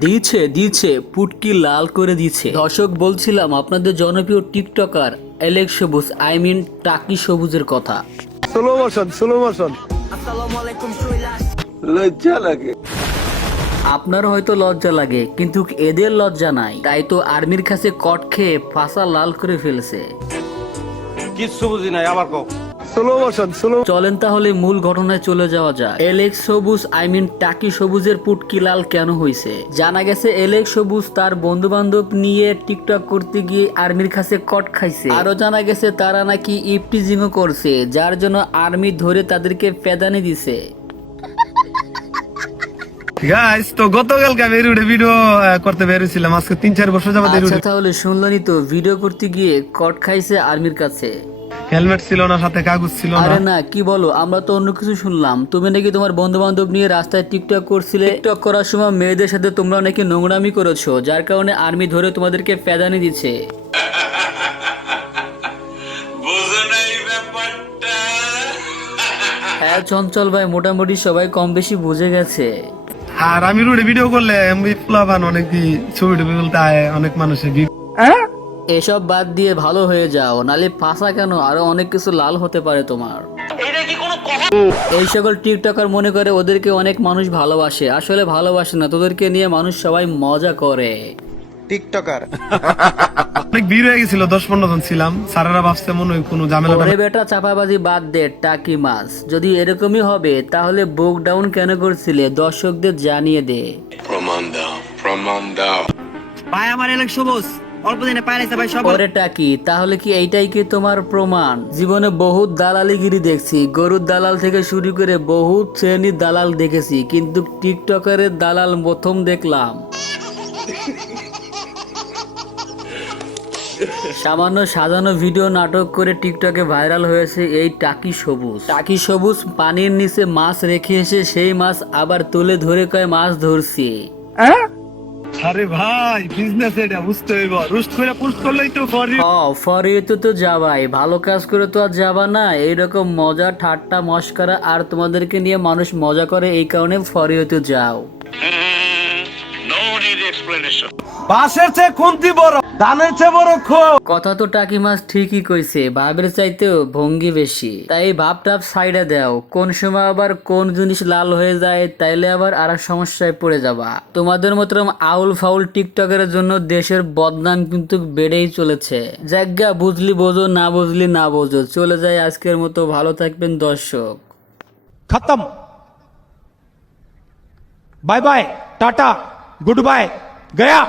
দিয়েছে দিয়েছে পুটকি লাল করে দিয়েছে। দর্শক বলছিলাম আপনাদের জনপ্রিয় টিকটকার এলেক সবুজ আই মিন টাকি সবুজের কথা। স্লো মোশন স্লো মোশন লজ্জা লাগে। আপনার হয়তো লজ্জা লাগে কিন্তু এদের লজ্জা নাই। তাই তো আর্মির কাছে কট খেয়ে ফাঁসা লাল করে ফেলছে। কিচ্ছু বুঝি নাই আবার কও। চলেন তাহলে মূল ঘটনায় চলে যাওয়া যায় এলেক্স সবুজ আই মিন টাকি সবুজের পুটকি লাল কেন হয়েছে জানা গেছে এলেক্স সবুজ তার বন্ধু বান্ধব নিয়ে টিকটক করতে গিয়ে আর্মির কাছে কট খাইছে। আরও জানা গেছে তারা নাকি ইপটিজিংও করছে যার জন্য আর্মি ধরে তাদেরকে পেদানি দিছে। গাইস তো গতকালকে আমি এরুডে ভিডিও করতে বেরিয়েছিলাম আজকে তিন চার বছর যাবত আচ্ছা তাহলে শুনলেনই তো ভিডিও করতে গিয়ে কট খাইছে আর্মির কাছে। হেলমেট ছিল না সাথে কাগজ ছিল না। আরে না কি বলো আমরা তো অন্য কিছু শুনলাম। তুমি নাকি তোমার বন্ধু বান্ধব নিয়ে রাস্তায় টিকটক করছিলে। টিকটক করার সময় মেয়েদের সাথে তোমরা নাকি নোংরামি করেছ যার কারণে আর্মি ধরে তোমাদেরকে পেদানি দিচ্ছে। হ্যাঁ চঞ্চল ভাই মোটামুটি সবাই কম বেশি বুঝে গেছে। আর আমি রুডে ভিডিও করলে বিপ্লবান প্লাবান অনেক কি ছবি টবি বলতে আয় অনেক মানুষের ভিড় এসব বাদ দিয়ে ভালো হয়ে যাও নালে ফাঁসা কেন? আরও অনেক কিছু লাল হতে পারে তোমার। এই সকল টিকটকার মনে করে ওদেরকে অনেক মানুষ ভালোবাসে। আসলে ভালোবাসে না তোদেরকে নিয়ে মানুষ সবাই মজা করে। টিকটকার। অনেক ভিড় হয়ে গেছিল দশ পনেরো জন ছিলাম। স্যারেরা ভাবছে মনে হয় কোনো ঝামেলা ওরে বেটা চাপাবাজি বাদ দে টাকি মাছ। যদি এরকমই হবে তাহলে বুক ডাউন কেন করছিলে? দর্শকদের জানিয়ে দে। প্রমাণ দাও প্রমাণ দাও। ভাই আমার এলাক সবুজ। অল্প দিনে পাইছে ভাই সব ওরে টাকি তাহলে কি এইটাই কি তোমার প্রমাণ? জীবনে বহুত দালালিগিরি দেখছি। গরুর দালাল থেকে শুরু করে বহুত শ্রেণির দালাল দেখেছি কিন্তু টিকটকারের দালাল প্রথম দেখলাম। সামান্য সাজানো ভিডিও নাটক করে টিকটকে ভাইরাল হয়েছে এই টাকি সবুজ। টাকি সবুজ পানির নিচে মাছ রেখে এসে সেই মাছ আবার তুলে ধরে কয় মাছ ধরছি। আরে ভাই বিজনেস এটা বুঝতে হইব। রুস্ট করে পোস্ট করলেই তো ফরি ও ফরে তো তো যাবাই। ভালো কাজ করে তো আর যাবা না। এইরকম মজা ঠাট্টা মস্করা আর তোমাদেরকে নিয়ে মানুষ মজা করে এই কারণে ফরে তো যাও। বাঁশের চেয়ে খুন্তি বড় ধানের চেয়ে বড় খোপ কথা তো টাকি মাছ ঠিকই কইছে ভাবের চাইতেও ভঙ্গি বেশি। তাই ভাব টাপ সাইডে কোন সময় আবার কোন জিনিস লাল হয়ে যায় তাইলে আবার আর সমস্যায় পড়ে যাবা। তোমাদের মতো আউল ফাউল টিকটকের জন্য দেশের বদনাম কিন্তু বেড়েই চলেছে। জায়গা বুঝলি বোঝো না বুঝলি না বোঝো চলে যায় আজকের মতো ভালো থাকবেন দর্শক। খতম। Bye bye tata. Good bye गया।